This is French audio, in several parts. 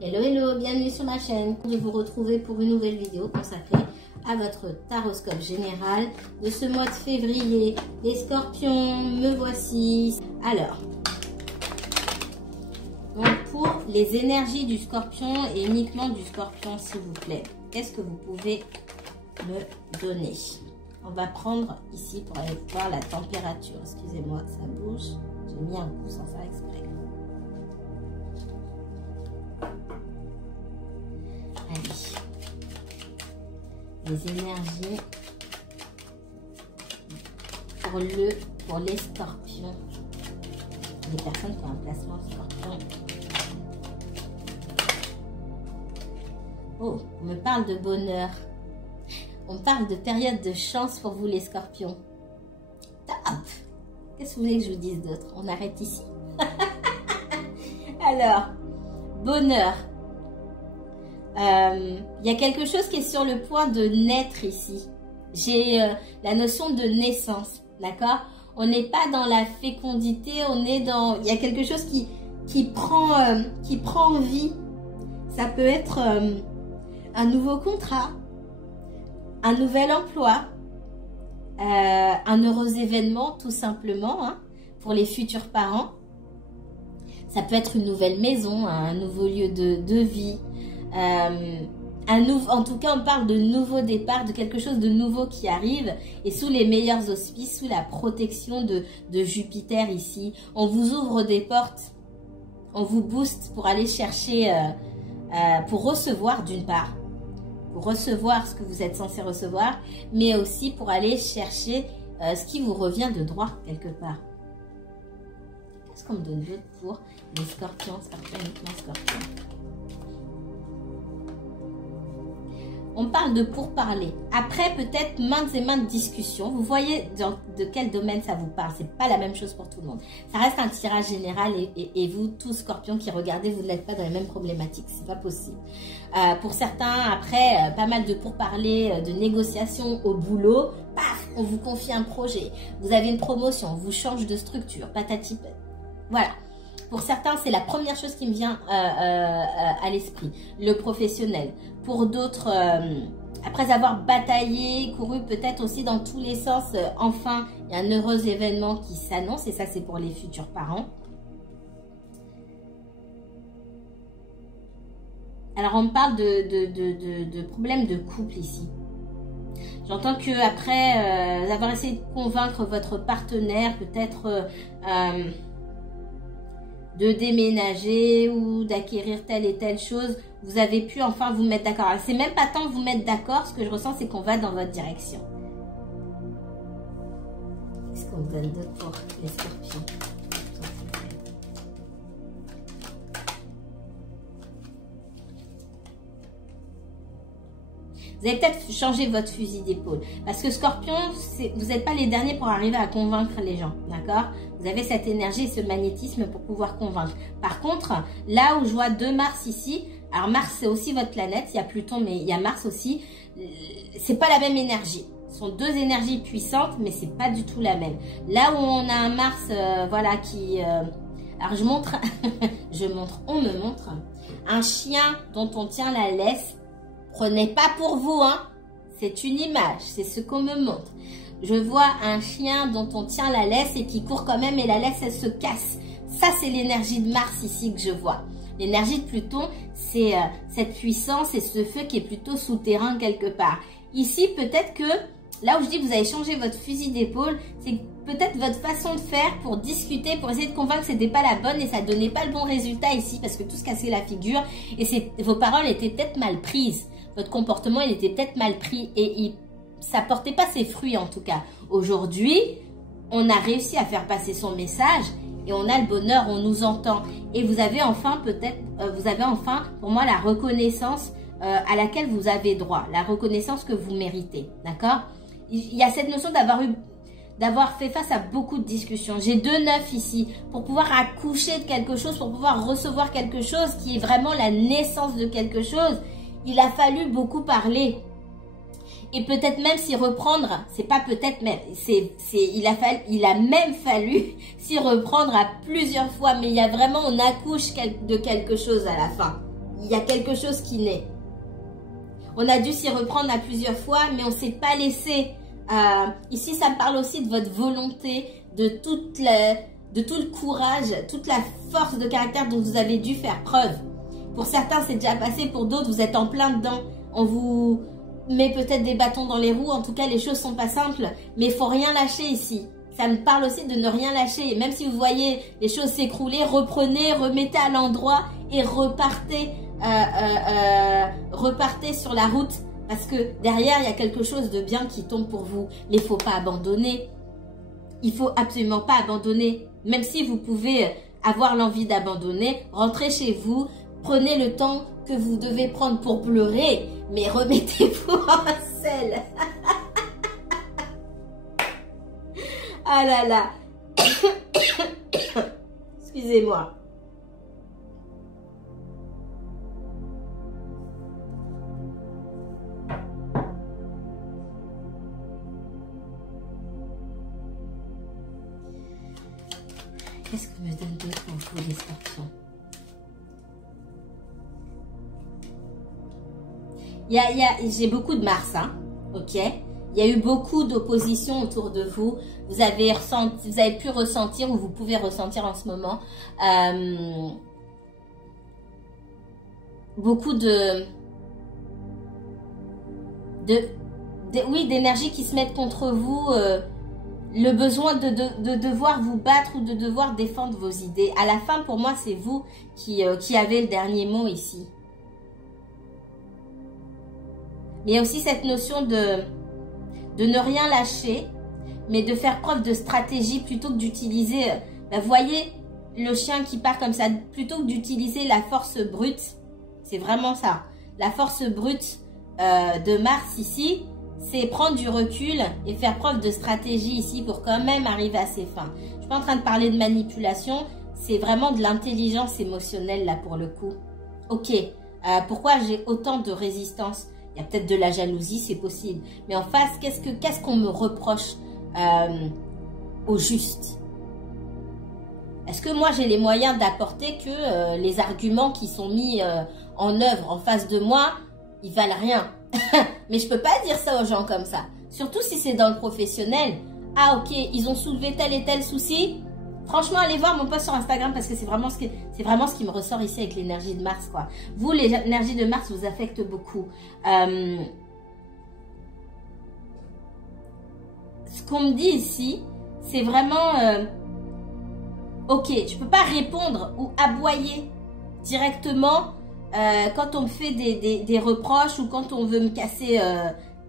Hello, hello, bienvenue sur ma chaîne. Je vais vous retrouver pour une nouvelle vidéo consacrée à votre taroscope général de ce mois de février. Les scorpions, me voici. Alors, donc pour les énergies du scorpion et uniquement du scorpion, s'il vous plaît, qu'est-ce que vous pouvez me donner? On va prendre ici pour aller voir la température. Excusez-moi, ça bouge. J'ai mis un coup sans faire exprès. Allez. Les énergies pour les scorpions. Les personnes qui ont un placement scorpion. Oh, on me parle de bonheur. On parle de période de chance pour vous les scorpions. Top! Qu'est-ce que vous voulez que je vous dise d'autre? On arrête ici. Alors, bonheur. Il y a quelque chose qui est sur le point de naître ici. J'ai la notion de naissance, d'accord? On n'est pas dans la fécondité, on est dans... Il y a quelque chose qui prend vie. Ça peut être un nouveau contrat, un nouvel emploi, un heureux événement tout simplement, hein, pour les futurs parents. Ça peut être une nouvelle maison, un nouveau lieu de vie. En tout cas, on parle de nouveau départ, de quelque chose de nouveau qui arrive et sous les meilleurs auspices, sous la protection de Jupiter ici. On vous ouvre des portes, on vous booste pour aller chercher, pour recevoir d'une part, pour recevoir ce que vous êtes censé recevoir, mais aussi pour aller chercher ce qui vous revient de droit quelque part. Qu'est-ce qu'on me donne d'autre pour les scorpions, scorpions? On parle de pourparler. Après, peut-être maintes et maintes discussions. Vous voyez de quel domaine ça vous parle. C'est pas la même chose pour tout le monde. Ça reste un tirage général et vous, tous scorpions qui regardez, vous n'êtes pas dans les mêmes problématiques. C'est pas possible. Pour certains, après, pas mal de pourparler, de négociations au boulot. Paf, on vous confie un projet. Vous avez une promotion, on vous change de structure. Patati. Voilà. Pour certains, c'est la première chose qui me vient à l'esprit, le professionnel. Pour d'autres, après avoir bataillé, couru peut-être aussi dans tous les sens, enfin, il y a un heureux événement qui s'annonce et ça, c'est pour les futurs parents. Alors, on me parle de problèmes de couple ici. J'entends que après avoir essayé de convaincre votre partenaire, peut-être... de déménager ou d'acquérir telle et telle chose, vous avez pu enfin vous mettre d'accord. C'est même pas tant vous mettre d'accord, ce que je ressens, c'est qu'on va dans votre direction. Qu'est-ce qu'on me donne d'autre pour les scorpions? Vous avez peut-être changé votre fusil d'épaule. Parce que scorpion, vous n'êtes pas les derniers pour arriver à convaincre les gens. D'accord? Vous avez cette énergie et ce magnétisme pour pouvoir convaincre. Par contre, là où je vois 2 Mars ici, alors Mars c'est aussi votre planète, il y a Pluton mais il y a Mars aussi, c'est pas la même énergie. Ce sont 2 énergies puissantes mais c'est pas du tout la même. Là où on a un Mars, voilà, qui... alors je montre, on me montre un chien dont on tient la laisse. Prenez pas pour vous, hein. C'est une image, c'est ce qu'on me montre. Je vois un chien dont on tient la laisse et qui court quand même et la laisse, elle se casse. Ça, c'est l'énergie de Mars ici que je vois. L'énergie de Pluton, c'est cette puissance et ce feu qui est plutôt souterrain quelque part. Ici, peut-être que, là où je dis que vous avez changé votre fusil d'épaule, c'est peut-être votre façon de faire pour discuter, pour essayer de convaincre que c'était pas la bonne et ça donnait pas le bon résultat ici parce que tout se cassait la figure et vos paroles étaient peut-être mal prises. Votre comportement, il était peut-être mal pris et ça portait pas ses fruits en tout cas. Aujourd'hui, on a réussi à faire passer son message et on a le bonheur, on nous entend. Et vous avez enfin pour moi, la reconnaissance à laquelle vous avez droit, la reconnaissance que vous méritez, d'accord? Il y a cette notion d'avoir fait face à beaucoup de discussions. J'ai 2 9 ici pour pouvoir accoucher de quelque chose, pour pouvoir recevoir quelque chose qui est vraiment la naissance de quelque chose. Il a fallu beaucoup parler. Et peut-être même s'y reprendre, c'est pas peut-être même, il a même fallu s'y reprendre à plusieurs fois. Mais il y a vraiment, on accouche de quelque chose à la fin. il y a quelque chose qui naît. On a dû s'y reprendre à plusieurs fois, mais on ne s'est pas laissé. Ici, ça me parle aussi de votre volonté, de tout le courage, toute la force de caractère dont vous avez dû faire preuve. Pour certains, c'est déjà passé. Pour d'autres, vous êtes en plein dedans. On vous met peut-être des bâtons dans les roues. En tout cas, les choses sont pas simples. Mais il faut rien lâcher ici. Ça me parle aussi de ne rien lâcher. Même si vous voyez les choses s'écrouler, reprenez, remettez à l'endroit et repartez. Repartez sur la route. Parce que derrière, il y a quelque chose de bien qui tombe pour vous. Mais il ne faut pas abandonner. Il ne faut absolument pas abandonner. Même si vous pouvez avoir l'envie d'abandonner, rentrez chez vous. Prenez le temps que vous devez prendre pour pleurer, mais remettez-vous en selle. Ah là là. Excusez-moi. Qu'est-ce que me donne d'autre pour vous les scorpions? J'ai beaucoup de Mars, hein, ok? Il y a eu beaucoup d'opposition autour de vous. Vous avez pu ressentir, ou vous pouvez ressentir en ce moment, beaucoup d'énergie qui se mettent contre vous, le besoin de devoir vous battre ou de devoir défendre vos idées. À la fin, pour moi, c'est vous qui avez le dernier mot ici. Mais il y a aussi cette notion de ne rien lâcher, mais de faire preuve de stratégie plutôt que d'utiliser, vous voyez, le chien qui part comme ça, plutôt que d'utiliser la force brute, c'est vraiment ça. La force brute de Mars ici, c'est prendre du recul et faire preuve de stratégie ici pour quand même arriver à ses fins. Je ne suis pas en train de parler de manipulation, c'est vraiment de l'intelligence émotionnelle là pour le coup. Ok, pourquoi j'ai autant de résistance? Il y a peut-être de la jalousie, c'est possible. Mais en face, qu'est-ce qu'on me reproche au juste? Est-ce que moi, j'ai les moyens d'apporter que les arguments qui sont mis en œuvre en face de moi, ils valent rien? Mais je peux pas dire ça aux gens comme ça. Surtout si c'est dans le professionnel. Ah ok, ils ont soulevé tel et tel souci. Franchement, allez voir mon post sur Instagram parce que c'est vraiment ce qui me ressort ici avec l'énergie de Mars, quoi. Vous, l'énergie de Mars vous affecte beaucoup. Ce qu'on me dit ici, c'est vraiment... ok, je peux pas répondre ou aboyer directement quand on me fait des reproches ou quand on veut me casser...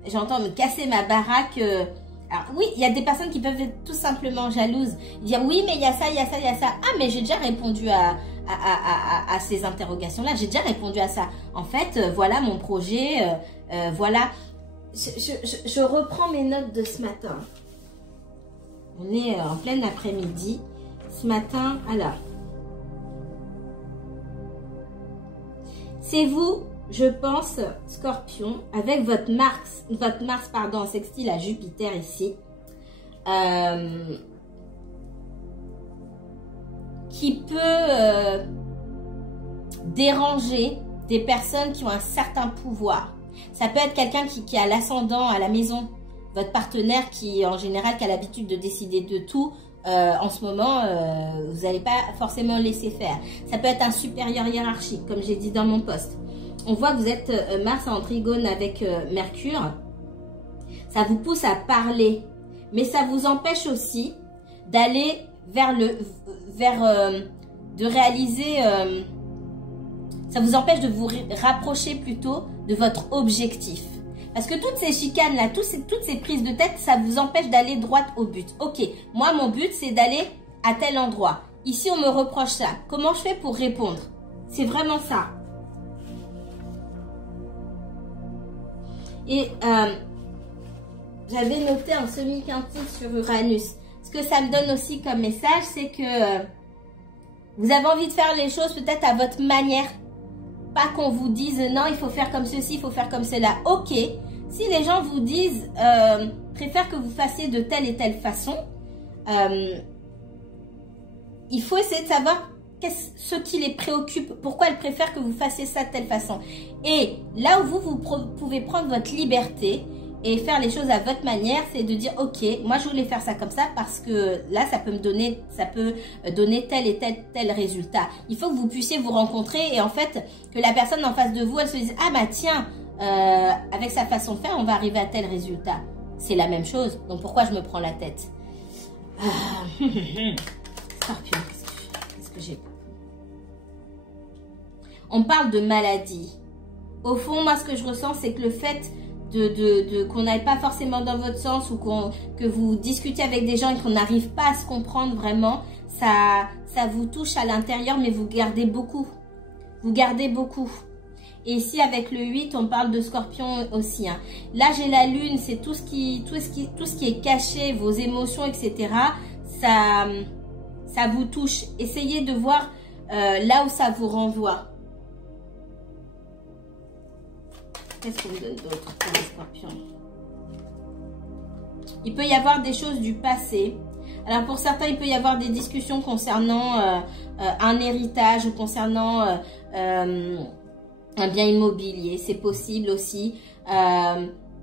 j'entends me casser ma baraque... Alors oui, il y a des personnes qui peuvent être tout simplement jalouses. Dire oui, mais il y a ça, il y a ça, il y a ça. Ah, mais j'ai déjà répondu à ces interrogations-là. J'ai déjà répondu à ça. En fait, voilà mon projet. Voilà. Je reprends mes notes de ce matin. On est en plein après-midi. Ce matin, alors. C'est vous, je pense, Scorpion, avec votre Mars en sextile à Jupiter ici, qui peut déranger des personnes qui ont un certain pouvoir. Ça peut être quelqu'un qui a l'ascendant à la maison, votre partenaire qui, en général, qui a l'habitude de décider de tout. En ce moment, vous n'allez pas forcément laisser faire. Ça peut être un supérieur hiérarchique, comme j'ai dit dans mon post. On voit que vous êtes Mars en trigone avec Mercure. Ça vous pousse à parler, mais ça vous empêche aussi d'aller de réaliser. Ça vous empêche de vous rapprocher plutôt de votre objectif. Parce que toutes ces chicanes là, toutes ces prises de tête, ça vous empêche d'aller droit au but. Ok, moi mon but c'est d'aller à tel endroit. Ici on me reproche ça. Comment je fais pour répondre? C'est vraiment ça. Et j'avais noté un semi-quintique sur Uranus. Ce que ça me donne aussi comme message, c'est que vous avez envie de faire les choses peut-être à votre manière. Pas qu'on vous dise non, il faut faire comme ceci, il faut faire comme cela. Ok, si les gens vous disent préfèrent que vous fassiez de telle et telle façon, il faut essayer de savoir ce qui les préoccupe, pourquoi elles préfèrent que vous fassiez ça de telle façon. Et là où vous pouvez prendre votre liberté et faire les choses à votre manière, c'est de dire ok, moi je voulais faire ça comme ça parce que là ça peut donner tel et tel résultat. Il faut que vous puissiez vous rencontrer et en fait que la personne en face de vous, elle se dise ah bah tiens, avec sa façon de faire, on va arriver à tel résultat. C'est la même chose, donc pourquoi je me prends la tête? Scorpion, qu'est-ce que j'ai? On parle de maladie. Au fond, moi, ce que je ressens, c'est que le fait qu'on n'aille pas forcément dans votre sens ou que vous discutiez avec des gens et qu'on n'arrive pas à se comprendre vraiment, ça vous touche à l'intérieur, mais vous gardez beaucoup. Vous gardez beaucoup. Et ici, avec le 8, on parle de Scorpion aussi. Hein. Là, j'ai la Lune, c'est tout ce qui est caché, vos émotions, etc. Ça vous touche. Essayez de voir là où ça vous renvoie. Qu'est-ce qu'on me donne d'autre pour les Scorpions? Il peut y avoir des choses du passé. Alors, pour certains, il peut y avoir des discussions concernant un héritage ou concernant un bien immobilier. C'est possible aussi.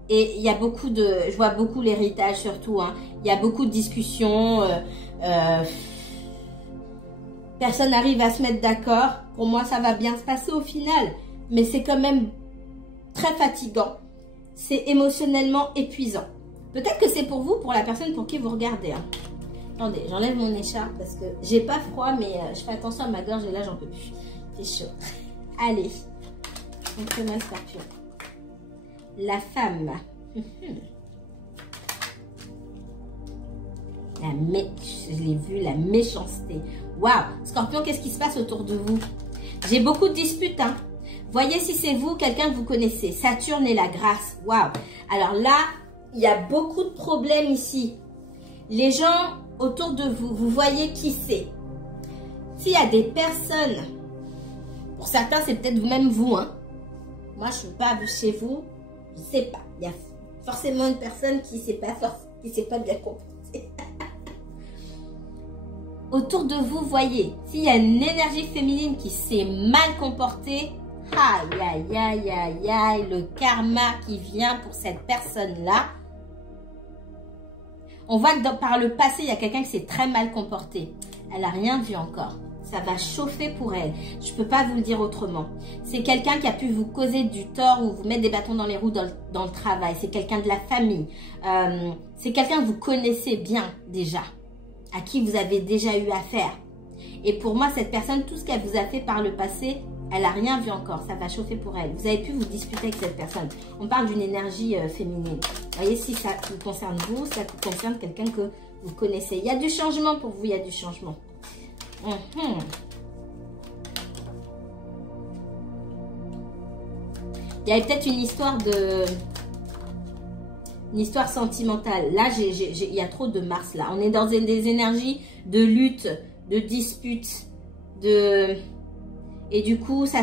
Et il y a beaucoup de... Je vois beaucoup l'héritage surtout. Hein. Il y a beaucoup de discussions. Personne n'arrive à se mettre d'accord. Pour moi, ça va bien se passer au final. Mais c'est quand même très fatigant. C'est émotionnellement épuisant. Peut-être que c'est pour vous, pour la personne pour qui vous regardez. Hein. Attendez, j'enlève mon écharpe parce que j'ai pas froid, mais je fais attention à ma gorge et là, j'en peux plus. C'est chaud. Allez. Donc, ma Scorpion. La femme. Je l'ai vu, la méchanceté. Waouh! Scorpion, qu'est-ce qui se passe autour de vous? J'ai beaucoup de disputes, hein. Voyez si c'est vous, quelqu'un que vous connaissez. Saturne et la grâce. Waouh! Alors là, il y a beaucoup de problèmes ici. Les gens autour de vous, vous voyez qui c'est. S'il y a des personnes, pour certains, c'est peut-être vous-même vous, hein. Moi, je ne suis pas chez vous, je ne sais pas. Il y a forcément une personne qui ne s'est pas bien comportée. Autour de vous, voyez, s'il y a une énergie féminine qui s'est mal comportée, aïe, aïe, aïe, aïe, aïe, le karma qui vient pour cette personne-là. On voit que par le passé, il y a quelqu'un qui s'est très mal comporté. Elle n'a rien vu encore. Ça va chauffer pour elle. Je ne peux pas vous le dire autrement. C'est quelqu'un qui a pu vous causer du tort ou vous mettre des bâtons dans les roues dans le travail. C'est quelqu'un de la famille. C'est quelqu'un que vous connaissez bien déjà. À qui vous avez déjà eu affaire. Et pour moi, cette personne, tout ce qu'elle vous a fait par le passé, elle n'a rien vu encore. Ça va chauffer pour elle. Vous avez pu vous disputer avec cette personne. On parle d'une énergie féminine. Vous voyez, si ça vous concerne vous, ça vous concerne quelqu'un que vous connaissez. Il y a du changement pour vous, il y a du changement. Il y a peut-être une histoire sentimentale. Là, il y a trop de Mars là. On est dans des énergies de lutte, de dispute, et du coup, ça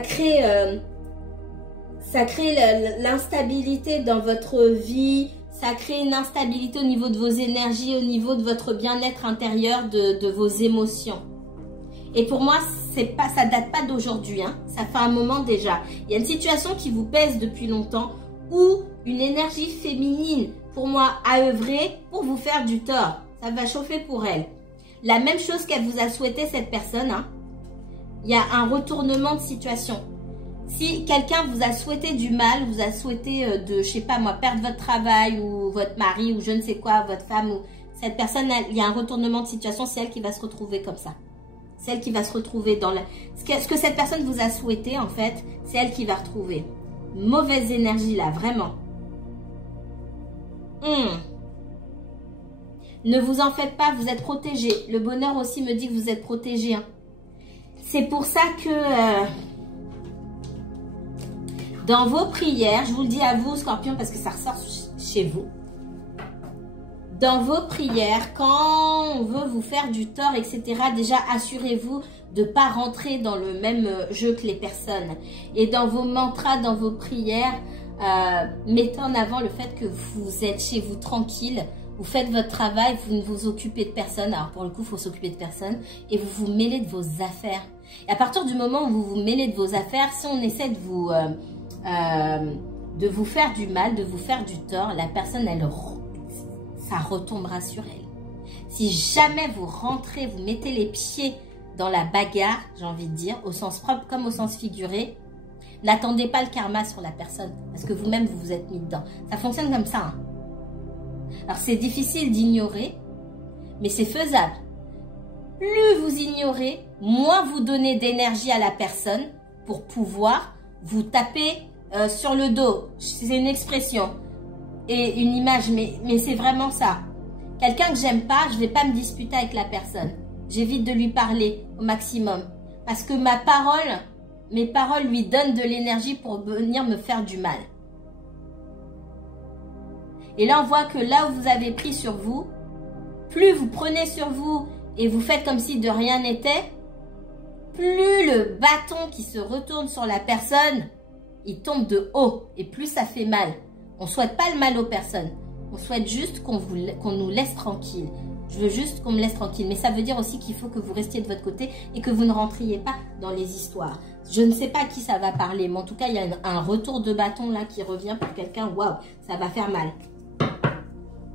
crée l'instabilité dans votre vie. Ça crée une instabilité au niveau de vos énergies, au niveau de votre bien-être intérieur, de vos émotions. Et pour moi, ça date pas d'aujourd'hui, hein. Ça fait un moment déjà. Il y a une situation qui vous pèse depuis longtemps où une énergie féminine, pour moi, a œuvré pour vous faire du tort. Ça va chauffer pour elle. La même chose qu'elle vous a souhaité, cette personne, hein. Il y a un retournement de situation. Si quelqu'un vous a souhaité du mal, vous a souhaité je sais pas moi, perdre votre travail ou votre mari ou je ne sais quoi, votre femme ou cette personne, il y a un retournement de situation, c'est elle qui va se retrouver comme ça. C'est elle qui va se retrouver dans ce que cette personne vous a souhaité en fait, c'est elle qui va retrouver. Mauvaise énergie là, vraiment. Ne vous en faites pas, vous êtes protégé. Le bonheur aussi me dit que vous êtes protégé. Hein. C'est pour ça que... dans vos prières, je vous le dis à vous, Scorpion, parce que ça ressort chez vous. Dans vos prières, quand on veut vous faire du tort, etc., déjà assurez-vous de ne pas rentrer dans le même jeu que les personnes. Et dans vos mantras, dans vos prières, mettez en avant le fait que vous êtes chez vous tranquille. Vous faites votre travail, vous ne vous occupez de personne. Alors pour le coup, il faut s'occuper de personne. Et vous vous mêlez de vos affaires. Et à partir du moment où vous vous mêlez de vos affaires, si on essaie de vous faire du mal, de vous faire du tort, la personne, ça retombera sur elle. Si jamais vous rentrez, vous mettez les pieds dans la bagarre, j'ai envie de dire, au sens propre comme au sens figuré, n'attendez pas le karma sur la personne. Parce que vous-même, vous vous êtes mis dedans. Ça fonctionne comme ça, hein. Alors, c'est difficile d'ignorer, mais c'est faisable. Plus vous ignorez, moins vous donnez d'énergie à la personne pour pouvoir vous taper sur le dos. C'est une expression et une image, mais c'est vraiment ça. Quelqu'un que j'aime pas, je vais pas me disputer avec la personne. J'évite de lui parler au maximum. Parce que mes paroles lui donnent de l'énergie pour venir me faire du mal. Et là, on voit que là où vous avez pris sur vous, plus vous prenez sur vous et vous faites comme si de rien n'était, plus le bâton qui se retourne sur la personne, il tombe de haut et plus ça fait mal. On ne souhaite pas le mal aux personnes. On souhaite juste qu'on nous laisse tranquille. Je veux juste qu'on me laisse tranquille. Mais ça veut dire aussi qu'il faut que vous restiez de votre côté et que vous ne rentriez pas dans les histoires. Je ne sais pas à qui ça va parler, mais en tout cas, il y a un retour de bâton là qui revient pour quelqu'un. Waouh, ça va faire mal.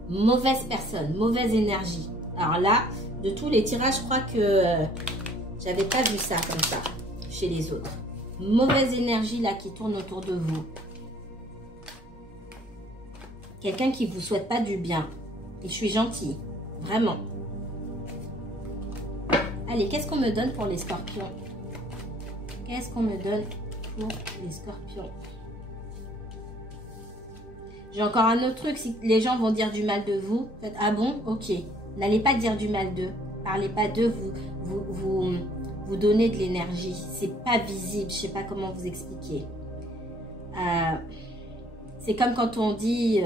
Mauvaise personne, mauvaise énergie. Alors là, de tous les tirages, je crois que j'avais pas vu ça comme ça chez les autres. Mauvaise énergie là qui tourne autour de vous. Quelqu'un qui vous souhaite pas du bien. Et je suis gentille, vraiment. Allez, qu'est-ce qu'on me donne pour les scorpions? Qu'est-ce qu'on me donne pour les scorpions? J'ai encore un autre truc, si les gens vont dire du mal de vous, faites, ah bon, ok. N'allez pas dire du mal d'eux. Parlez pas d'eux, vous donnez de l'énergie. C'est pas visible, je sais pas comment vous expliquer. C'est comme quand on dit,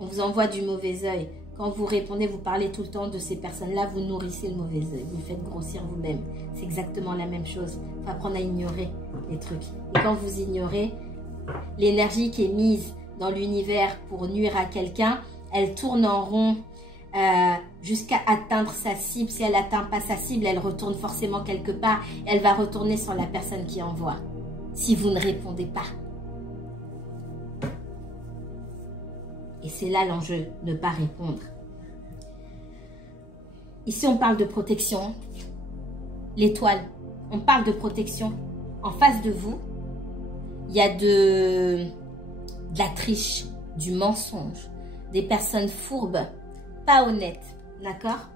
on vous envoie du mauvais œil. Quand vous répondez, vous parlez tout le temps de ces personnes-là, vous nourrissez le mauvais œil. Vous le faites grossir vous-même. C'est exactement la même chose. Il faut apprendre à ignorer les trucs. Et quand vous ignorez, l'énergie qui est mise dans l'univers pour nuire à quelqu'un, elle tourne en rond jusqu'à atteindre sa cible. Si elle n'atteint pas sa cible, elle retourne forcément quelque part. Elle va retourner sur la personne qui envoie. Si vous ne répondez pas. Et c'est là l'enjeu, ne pas répondre. Ici, on parle de protection. L'étoile, on parle de protection. En face de vous, il y a de la triche, du mensonge, des personnes fourbes, pas honnêtes, d'accord?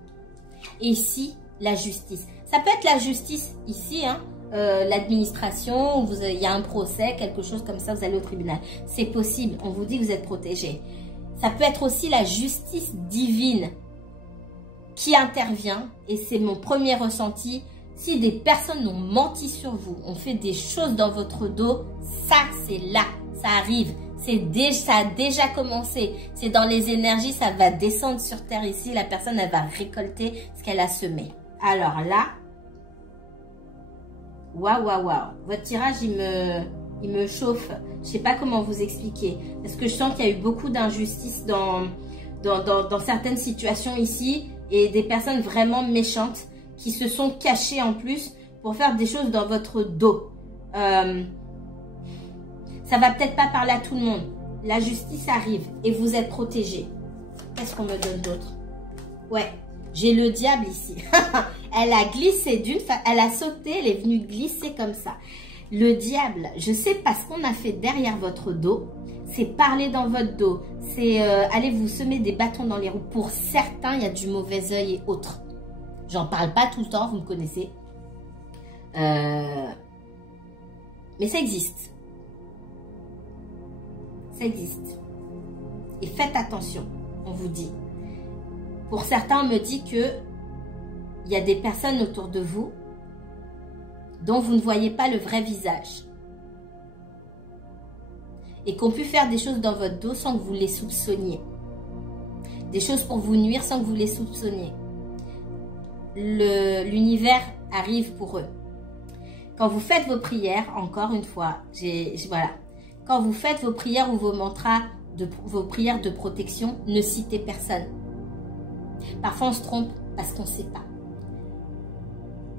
Et ici, la justice. Ça peut être la justice ici, hein, l'administration, il y a un procès, quelque chose comme ça, vous allez au tribunal. C'est possible, on vous dit que vous êtes protégé. Ça peut être aussi la justice divine qui intervient, et c'est mon premier ressenti. Si des personnes ont menti sur vous, ont fait des choses dans votre dos, ça c'est là, ça arrive. Ça a déjà commencé. C'est dans les énergies, ça va descendre sur terre ici. La personne, elle va récolter ce qu'elle a semé. Alors là, waouh, waouh, waouh. Votre tirage, il me chauffe. Je sais pas comment vous expliquer. Parce que je sens qu'il y a eu beaucoup d'injustice dans certaines situations ici. Et des personnes vraiment méchantes qui se sont cachées en plus pour faire des choses dans votre dos. Ça va peut-être pas parler à tout le monde. La justice arrive et vous êtes protégé. Qu'est-ce qu'on me donne d'autre? Ouais, j'ai le diable ici. Elle a glissé elle a sauté, elle est venue glisser comme ça. Le diable, je sais pas ce qu'on a fait derrière votre dos. C'est parler dans votre dos. C'est aller vous semer des bâtons dans les roues. Pour certains, il y a du mauvais œil et autres. J'en parle pas tout le temps, vous me connaissez. Mais ça existe. Ça existe. Et faites attention, on vous dit. Pour certains, on me dit que il y a des personnes autour de vous dont vous ne voyez pas le vrai visage. Et qu'on peut faire des choses dans votre dos sans que vous les soupçonniez. Des choses pour vous nuire sans que vous les soupçonniez. L'univers arrive pour eux. Quand vous faites vos prières, encore une fois, voilà. Quand vous faites vos prières ou vos mantras, vos prières de protection, ne citez personne. Parfois, on se trompe parce qu'on ne sait pas.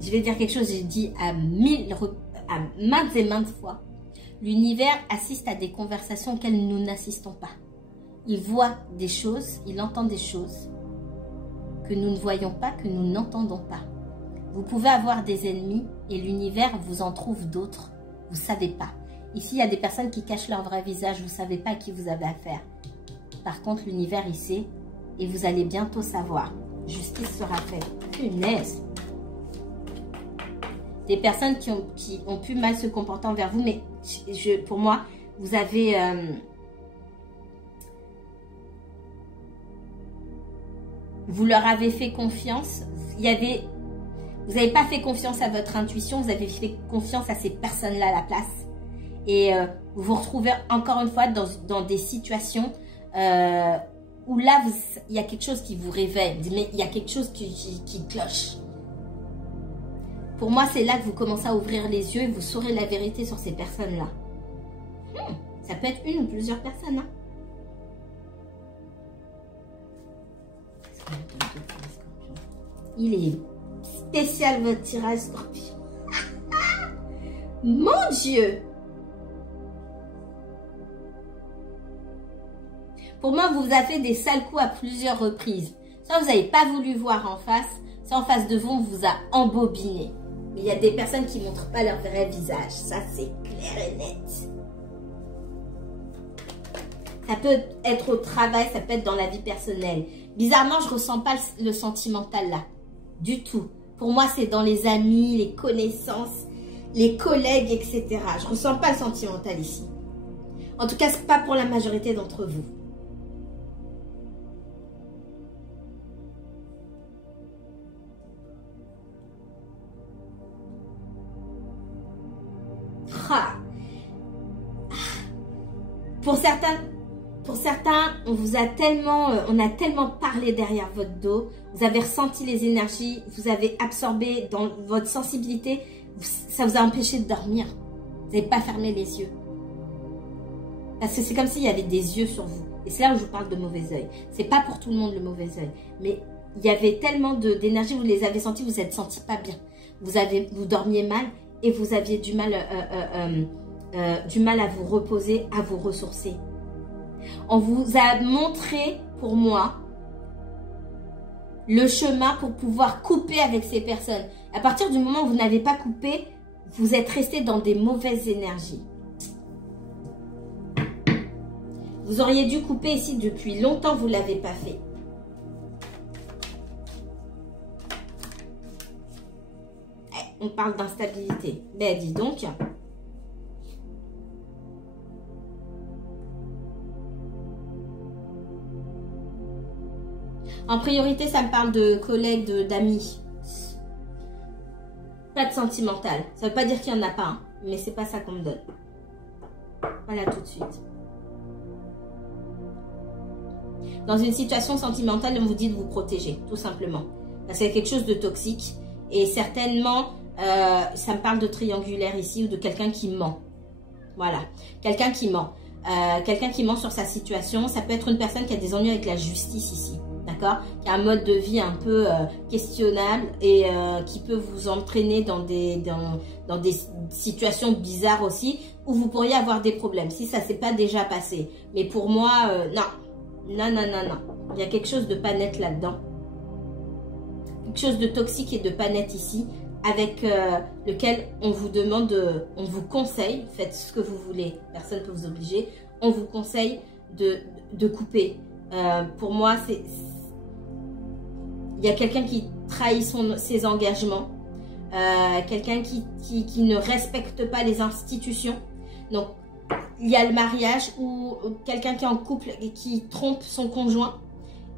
Je vais dire quelque chose, j'ai dit à maintes et maintes fois. L'univers assiste à des conversations auxquelles nous n'assistons pas. Il voit des choses, il entend des choses que nous ne voyons pas, que nous n'entendons pas. Vous pouvez avoir des ennemis et l'univers vous en trouve d'autres. Vous ne savez pas. Ici, il y a des personnes qui cachent leur vrai visage. Vous ne savez pas à qui vous avez affaire. Par contre, l'univers, il sait. Et vous allez bientôt savoir. Justice sera faite. Punaise. Des personnes qui ont pu mal se comporter envers vous. Mais pour moi, vous avez... vous leur avez fait confiance. Vous n'avez pas fait confiance à votre intuition. Vous avez fait confiance à ces personnes-là à la place. Et vous vous retrouvez encore une fois dans des situations où là, il y a quelque chose qui vous réveille. Mais il y a quelque chose qui cloche. Pour moi, c'est là que vous commencez à ouvrir les yeux et vous saurez la vérité sur ces personnes-là. Ça peut être une ou plusieurs personnes. Hein. Il est spécial votre tirage Scorpion. Mon Dieu! Pour moi, vous avez fait des sales coups à plusieurs reprises. Soit vous n'avez pas voulu voir en face, soit en face de vous, on vous a embobiné. Mais il y a des personnes qui ne montrent pas leur vrai visage. Ça, c'est clair et net. Ça peut être au travail, ça peut être dans la vie personnelle. Bizarrement, je ne ressens pas le sentimental là. Du tout. Pour moi, c'est dans les amis, les connaissances, les collègues, etc. Je ne ressens pas le sentimental ici. En tout cas, ce n'est pas pour la majorité d'entre vous. Pour certains, on a tellement parlé derrière votre dos, vous avez ressenti les énergies, vous avez absorbé dans votre sensibilité, ça vous a empêché de dormir. Vous n'avez pas fermé les yeux. Parce que c'est comme s'il y avait des yeux sur vous. Et c'est là où je vous parle de mauvais œil. C'est pas pour tout le monde le mauvais œil. Mais il y avait tellement d'énergie, vous les avez sentis, vous vous êtes sentis pas bien. Vous dormiez mal et vous aviez du mal à vous reposer, à vous ressourcer. On vous a montré, pour moi, le chemin pour pouvoir couper avec ces personnes. À partir du moment où vous n'avez pas coupé, vous êtes resté dans des mauvaises énergies. Vous auriez dû couper ici depuis longtemps, vous ne l'avez pas fait. On parle d'instabilité. Ben, dis donc. En priorité, ça me parle de collègues, d'amis. Pas de sentimental. Ça ne veut pas dire qu'il n'y en a pas, hein, mais c'est pas ça qu'on me donne. Voilà tout de suite. Dans une situation sentimentale, on vous dit de vous protéger, tout simplement. Parce qu'il y a quelque chose de toxique. Et certainement, ça me parle de triangulaire ici ou de quelqu'un qui ment. Voilà, quelqu'un qui ment. Quelqu'un qui ment sur sa situation. Ça peut être une personne qui a des ennuis avec la justice ici. D'accord, qui a un mode de vie un peu questionnable et qui peut vous entraîner dans des situations bizarres aussi où vous pourriez avoir des problèmes si ça ne s'est pas déjà passé. Mais pour moi, non. Non. Il y a quelque chose de pas net là-dedans. Quelque chose de toxique et de pas net ici avec lequel on vous demande, on vous conseille, faites ce que vous voulez, personne ne peut vous obliger, on vous conseille de couper. Pour moi, il y a quelqu'un qui trahit ses engagements, quelqu'un qui ne respecte pas les institutions. Donc, il y a le mariage ou quelqu'un qui est en couple et qui trompe son conjoint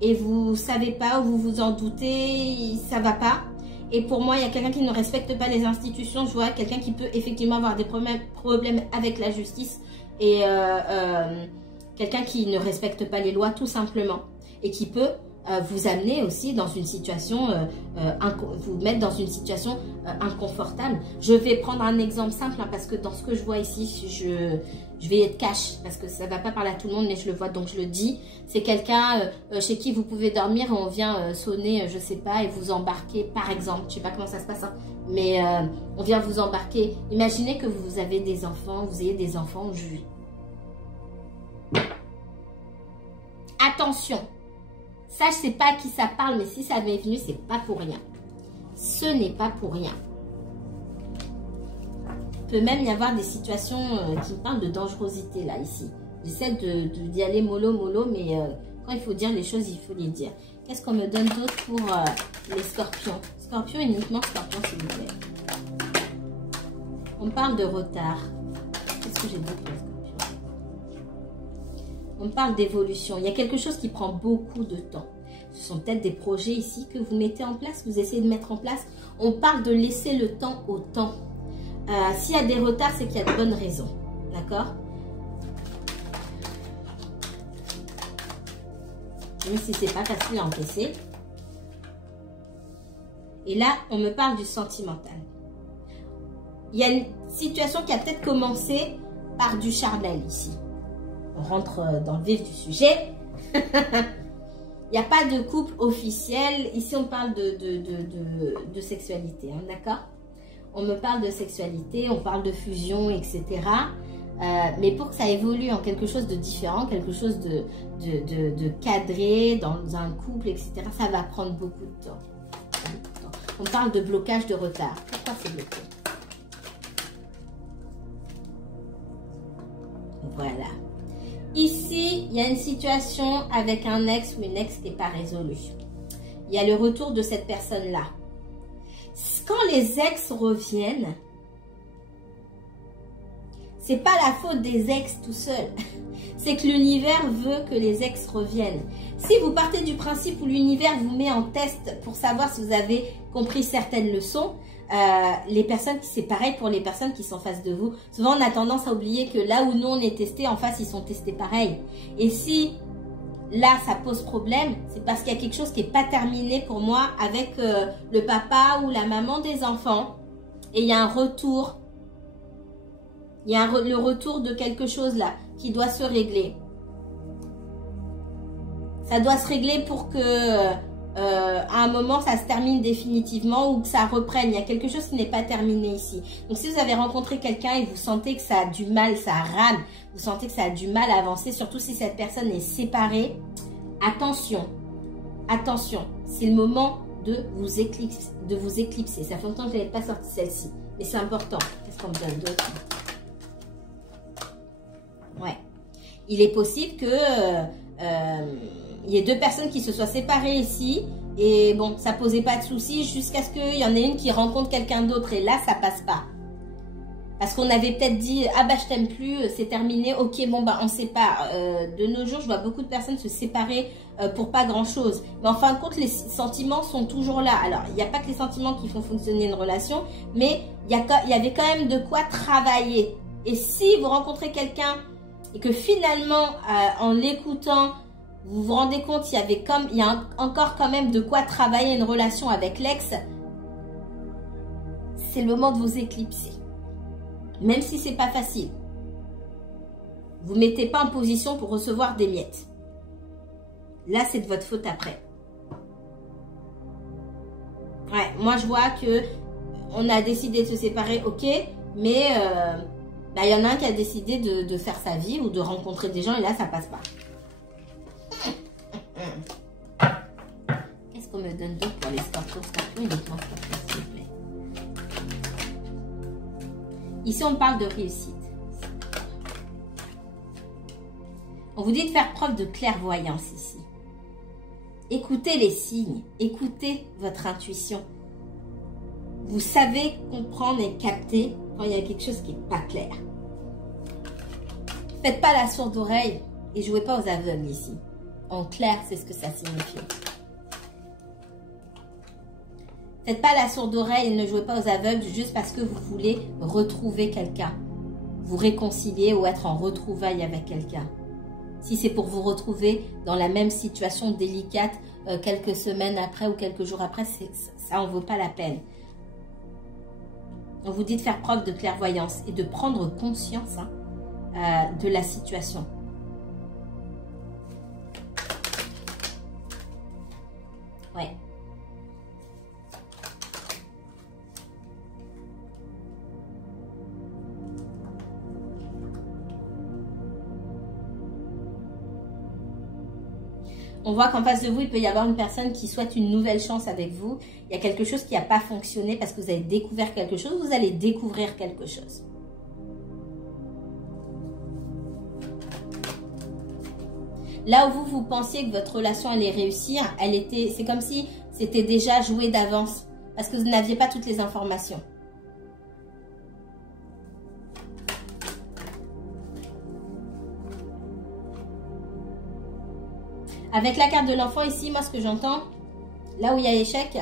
et vous ne savez pas ou vous vous en doutez, ça ne va pas. Et pour moi, il y a quelqu'un qui ne respecte pas les institutions. Je vois quelqu'un qui peut effectivement avoir des problèmes avec la justice et quelqu'un qui ne respecte pas les lois tout simplement et qui peut vous amener aussi dans une situation, vous mettre dans une situation inconfortable. Je vais prendre un exemple simple hein, parce que dans ce que je vois ici, je vais être cash parce que ça ne va pas parler à tout le monde, mais je le vois donc je le dis. C'est quelqu'un chez qui vous pouvez dormir et on vient sonner, je sais pas, et vous embarquer par exemple. Je sais pas comment ça se passe, hein, mais on vient vous embarquer. Imaginez que vous avez des enfants, vous ayez des enfants aujourd'hui. Attention, ça je sais pas à qui ça parle, mais si ça m'est venu, c'est pas pour rien. Ce n'est pas pour rien. Il peut même y avoir des situations qui me parlent de dangerosité là, ici. J'essaie d'y aller mollo, mais quand il faut dire les choses, il faut les dire. Qu'est-ce qu'on me donne d'autre pour les scorpions? Scorpion, uniquement scorpion, s'il vous plaît. On me parle de retard. Qu'est-ce que j'ai d'autre pour les scorpions? On me parle d'évolution. Il y a quelque chose qui prend beaucoup de temps. Ce sont peut-être des projets ici que vous mettez en place, que vous essayez de mettre en place. On parle de laisser le temps au temps. S'il y a des retards, c'est qu'il y a de bonnes raisons. D'accord? Même si c'est pas facile à encaisser. Et là, on me parle du sentimental. Il y a une situation qui a peut-être commencé par du charnel ici. On rentre dans le vif du sujet. Il n'y a pas de couple officiel. Ici, on parle de sexualité. Hein, d'accord? On me parle de sexualité, on parle de fusion, etc. Mais pour que ça évolue en quelque chose de différent, quelque chose de cadré, dans un couple, etc., ça va prendre beaucoup de temps. On parle de blocage, de retard. Pourquoi c'est bloqué? Voilà. Ici, il y a une situation avec un ex ou une ex qui n'est pas résolue. Il y a le retour de cette personne-là. Quand les ex reviennent, c'est pas la faute des ex tout seul. C'est que l'univers veut que les ex reviennent. Si vous partez du principe où l'univers vous met en test pour savoir si vous avez compris certaines leçons, les personnes, c'est pareil pour les personnes qui sont en face de vous. Souvent, on a tendance à oublier que là où nous, on est testé, en face, ils sont testés pareil. Et si là, ça pose problème, c'est parce qu'il y a quelque chose qui n'est pas terminé pour moi avec le papa ou la maman des enfants. Et il y a un retour. Il y a le retour de quelque chose là qui doit se régler. Ça doit se régler pour que à un moment ça se termine définitivement ou que ça reprenne. Il y a quelque chose qui n'est pas terminé ici. Donc si vous avez rencontré quelqu'un et vous sentez que ça a du mal, ça rame, vous sentez que ça a du mal à avancer, surtout si cette personne est séparée, attention, attention, c'est le moment de vous éclipser. Ça fait longtemps que je n'avais pas sorti celle-ci, mais c'est important. Qu'est-ce qu'on me donne d'autre? Ouais, il est possible que il y ait deux personnes qui se soient séparées ici et bon, ça posait pas de soucis jusqu'à ce qu'il y en ait une qui rencontre quelqu'un d'autre et là, ça passe pas. Parce qu'on avait peut-être dit, ah bah je t'aime plus, c'est terminé, ok, bon bah on sépare. De nos jours, je vois beaucoup de personnes se séparer pour pas grand-chose. Mais en fin de compte, les sentiments sont toujours là. Alors, il n'y a pas que les sentiments qui font fonctionner une relation, mais il y avait quand même de quoi travailler. Et si vous rencontrez quelqu'un et que finalement, en l'écoutant, vous vous rendez compte, il y a encore quand même de quoi travailler une relation avec l'ex, c'est le moment de vous éclipser. Même si c'est pas facile. Vous ne mettez pas en position pour recevoir des miettes. Là, c'est de votre faute après. Ouais, moi je vois que on a décidé de se séparer, ok, mais il y en a un qui a décidé de faire sa vie ou de rencontrer des gens et là, ça passe pas. Qu'est-ce qu'on me donne d'autre pour les scorpions? Uniquement scorpions, s'il vous plaît. Ici, on parle de réussite. On vous dit de faire preuve de clairvoyance ici. Écoutez les signes, écoutez votre intuition. Vous savez comprendre et capter quand il y a quelque chose qui n'est pas clair. Faites pas la sourde oreille et jouez pas aux aveugles ici. En clair, c'est ce que ça signifie. Faites pas la sourde oreille et ne jouez pas aux aveugles juste parce que vous voulez retrouver quelqu'un. Vous réconcilier ou être en retrouvailles avec quelqu'un. Si c'est pour vous retrouver dans la même situation délicate quelques semaines après ou quelques jours après, ça en vaut pas la peine. On vous dit de faire preuve de clairvoyance et de prendre conscience de la situation. Ouais. On voit qu'en face de vous, il peut y avoir une personne qui souhaite une nouvelle chance avec vous. Il y a quelque chose qui n'a pas fonctionné parce que vous avez découvert quelque chose. Vous allez découvrir quelque chose. Là où vous pensiez que votre relation allait réussir, c'est comme si c'était déjà joué d'avance parce que vous n'aviez pas toutes les informations. Avec la carte de l'enfant ici, moi ce que j'entends, là où il y a échec,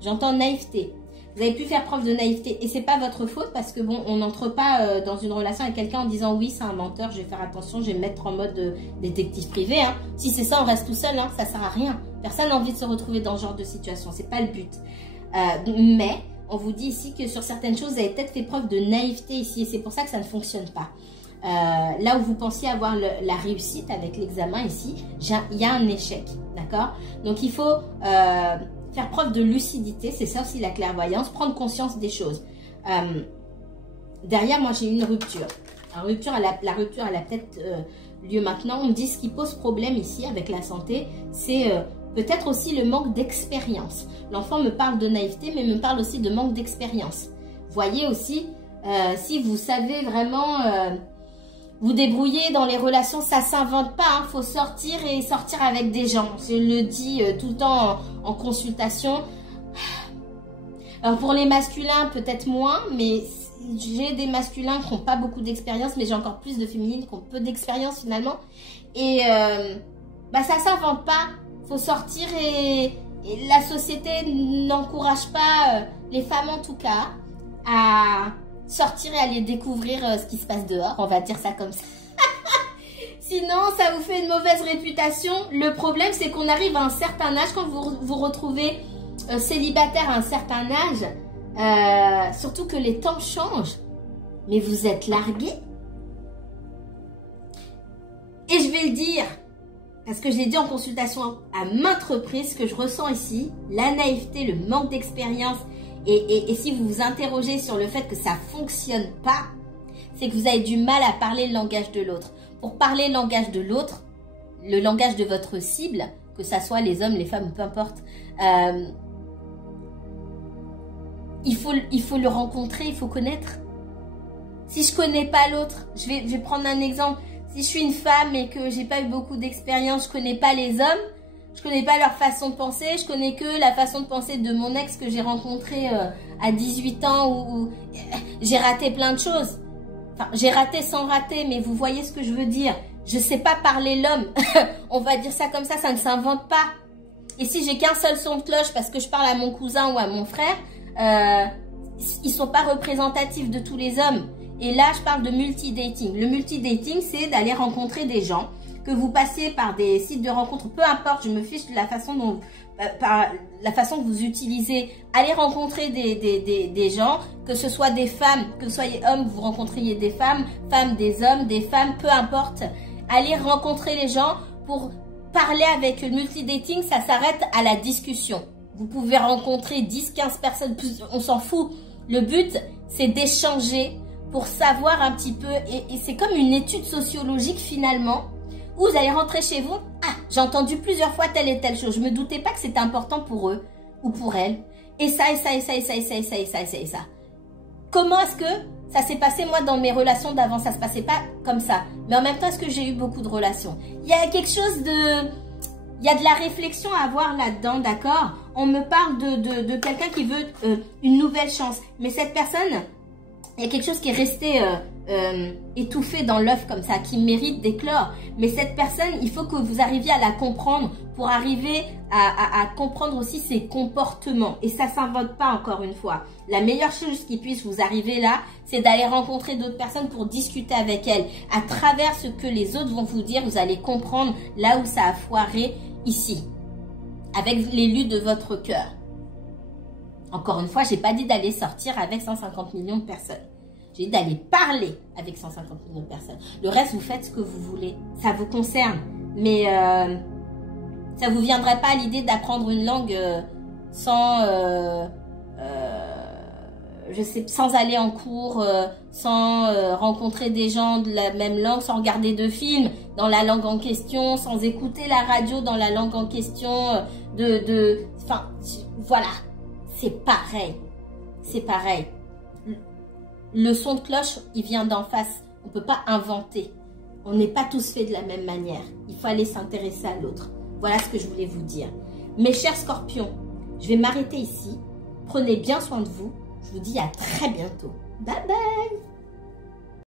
j'entends naïveté. Vous avez pu faire preuve de naïveté et c'est pas votre faute parce que bon, on n'entre pas dans une relation avec quelqu'un en disant oui c'est un menteur, je vais faire attention, je vais me mettre en mode détective privé. Hein. Si c'est ça, on reste tout seul, hein, ça sert à rien. Personne n'a envie de se retrouver dans ce genre de situation, c'est pas le but. Mais on vous dit ici que sur certaines choses, vous avez peut-être fait preuve de naïveté ici et c'est pour ça que ça ne fonctionne pas. Là où vous pensiez avoir la réussite avec l'examen ici, il y a un échec, d'accord? Donc il faut faire preuve de lucidité, c'est ça aussi la clairvoyance, prendre conscience des choses. Derrière moi j'ai une rupture. La rupture elle a peut-être lieu maintenant. On me dit ce qui pose problème ici avec la santé, c'est peut-être aussi le manque d'expérience. L'enfant me parle de naïveté mais me parle aussi de manque d'expérience. Voyez aussi, si vous savez vraiment... vous débrouiller dans les relations, ça s'invente pas. Hein. Faut sortir et sortir avec des gens. Je le dis tout le temps en consultation. Alors pour les masculins, peut-être moins, mais j'ai des masculins qui n'ont pas beaucoup d'expérience, mais j'ai encore plus de féminines qui ont peu d'expérience finalement. Et ça s'invente pas. Faut sortir et la société n'encourage pas les femmes en tout cas à sortir et aller découvrir ce qui se passe dehors, on va dire ça comme ça. Sinon, ça vous fait une mauvaise réputation. Le problème, c'est qu'on arrive à un certain âge, quand vous vous retrouvez célibataire à un certain âge, surtout que les temps changent, mais vous êtes largué. Et je vais le dire, parce que je l'ai dit en consultation à maintes reprises, ce que je ressens ici, la naïveté, le manque d'expérience, et si vous vous interrogez sur le fait que ça ne fonctionne pas, c'est que vous avez du mal à parler le langage de l'autre. Pour parler le langage de l'autre, le langage de votre cible, que ça soit les hommes, les femmes, peu importe, il faut le rencontrer, il faut connaître. Si je ne connais pas l'autre, je vais prendre un exemple. Si je suis une femme et que j'ai pas eu beaucoup d'expérience, je ne connais pas les hommes, je connais pas leur façon de penser, je connais que la façon de penser de mon ex que j'ai rencontré à 18 ans où j'ai raté plein de choses. Enfin, j'ai raté sans rater, mais vous voyez ce que je veux dire. Je sais pas parler l'homme. On va dire ça comme ça ne s'invente pas. Et si j'ai qu'un seul son de cloche parce que je parle à mon cousin ou à mon frère, ils sont pas représentatifs de tous les hommes. Et là, je parle de multidating. Le multidating, c'est d'aller rencontrer des gens, que vous passiez par des sites de rencontres, peu importe, je me fiche de la façon dont, par la façon que vous utilisez, allez rencontrer des gens, que ce soit des femmes, que vous soyez hommes, vous rencontriez des femmes, femmes des hommes, des femmes, peu importe. Allez rencontrer les gens pour parler avec le multidating, ça s'arrête à la discussion. Vous pouvez rencontrer 10, 15 personnes, plus, on s'en fout. Le but, c'est d'échanger pour savoir un petit peu, et c'est comme une étude sociologique finalement, où vous allez rentrer chez vous, ah, j'ai entendu plusieurs fois telle et telle chose, je me doutais pas que c'était important pour eux, ou pour elles, et ça, et ça, et ça, et ça, et ça, et ça, et ça, et ça, et ça. Comment est-ce que ça s'est passé moi dans mes relations d'avant? Ça se passait pas comme ça, mais en même temps, est-ce que j'ai eu beaucoup de relations? Il y a quelque chose de... Il y a de la réflexion à avoir là-dedans, d'accord? On me parle de quelqu'un qui veut une nouvelle chance, mais cette personne... Il y a quelque chose qui est resté étouffé dans l'œuf comme ça, qui mérite d'éclore. Mais cette personne, il faut que vous arriviez à la comprendre pour arriver à comprendre aussi ses comportements. Et ça ne s'invente pas encore une fois. La meilleure chose qui puisse vous arriver là, c'est d'aller rencontrer d'autres personnes pour discuter avec elles. À travers ce que les autres vont vous dire, vous allez comprendre là où ça a foiré ici. avec l'élu de votre cœur. Encore une fois, j'ai pas dit d'aller sortir avec 150 millions de personnes. J'ai dit d'aller parler avec 150 millions de personnes. Le reste, vous faites ce que vous voulez. Ça vous concerne. Mais ça vous viendrait pas à l'idée d'apprendre une langue sans aller en cours, sans rencontrer des gens de la même langue, sans regarder de films dans la langue en question, sans écouter la radio dans la langue en question, enfin, voilà, c'est pareil, c'est pareil. Le son de cloche, il vient d'en face, on peut pas inventer, on n'est pas tous faits de la même manière, il faut aller s'intéresser à l'autre. Voilà ce que je voulais vous dire. Mes chers scorpions, je vais m'arrêter ici, prenez bien soin de vous. Je vous dis à très bientôt. Bye bye!